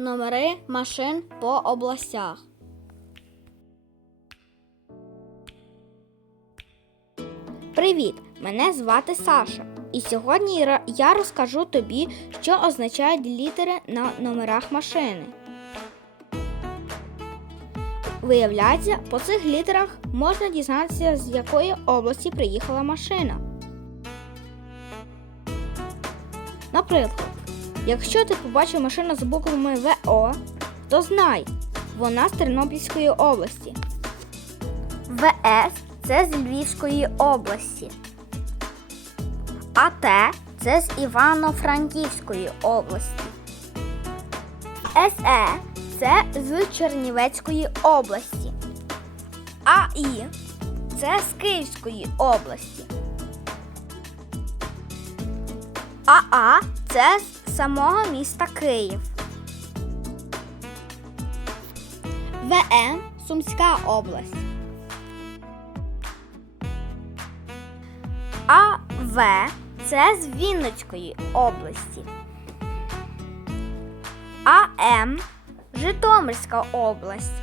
номери машин по областях. Привіт! Мене звати Саша. І сьогодні я розкажу тобі, що означають літери на номерах машини. Виявляється, по цих літерах можна дізнатися, з якої області приїхала машина. Наприклад, якщо ти побачив машину з буквами ВО, то знай, вона з Тернопільської області. ВС це з Львівської області. АТ це з Івано-Франківської області. СЕ це з Чернівецької області. АІ це з Київської області. АА це з самого міста Київ. ВМ Сумська область. АВ це з Вінницької області. АМ Житомирська область.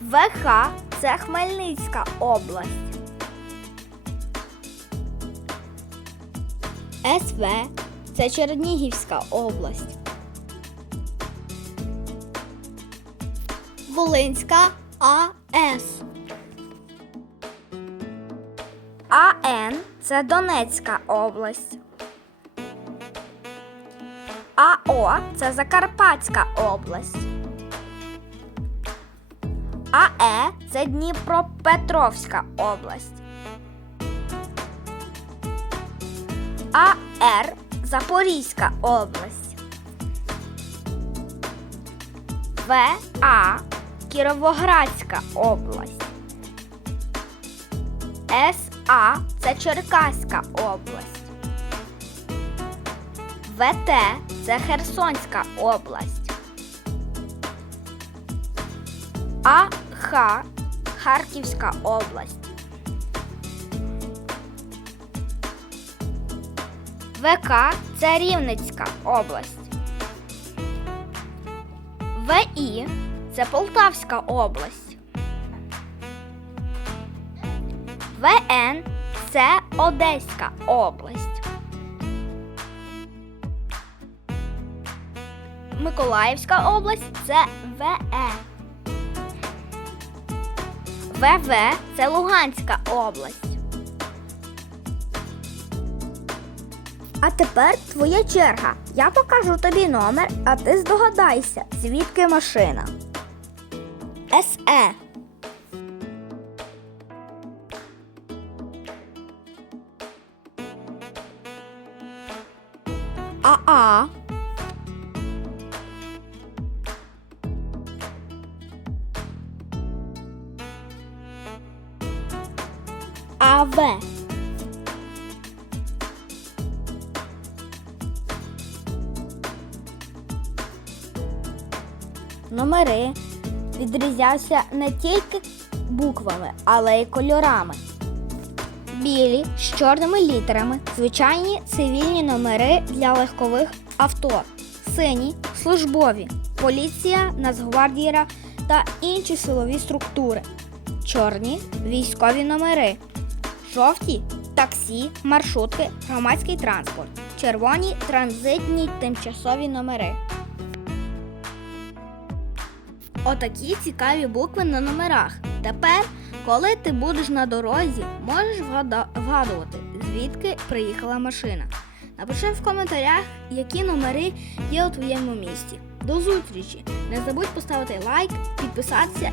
ВХ це Хмельницька область. СВ це Чернігівська область. Волинська АС. АН це Донецька область. АО це Закарпатська область. АЕ це Дніпропетровська область. АР Запорізька область. ВА Кіровоградська область. СА це Черкаська область. ВТ це Херсонська область. АХ Харківська область. ВК це Рівненська область. ВІ це Полтавська область. ВН це Одеська область. Миколаївська область це ВЕ. ВВ це Луганська область. А тепер твоя черга. Я покажу тобі номер, а ти здогадайся, звідки машина. СЕ. АА. АВ. Номери відрізняються не тільки буквами, але й кольорами. Білі з чорними літерами, звичайні цивільні номери для легкових авто, сині службові, поліція, Нацгвардія та інші силові структури, чорні військові номери, жовті таксі, маршрутки, громадський транспорт, червоні транзитні тимчасові номери. Отакі цікаві букви на номерах. Тепер, коли ти будеш на дорозі, можеш вгадувати, звідки приїхала машина. Напиши в коментарях, які номери є у твоєму місті. До зустрічі! Не забудь поставити лайк, підписатися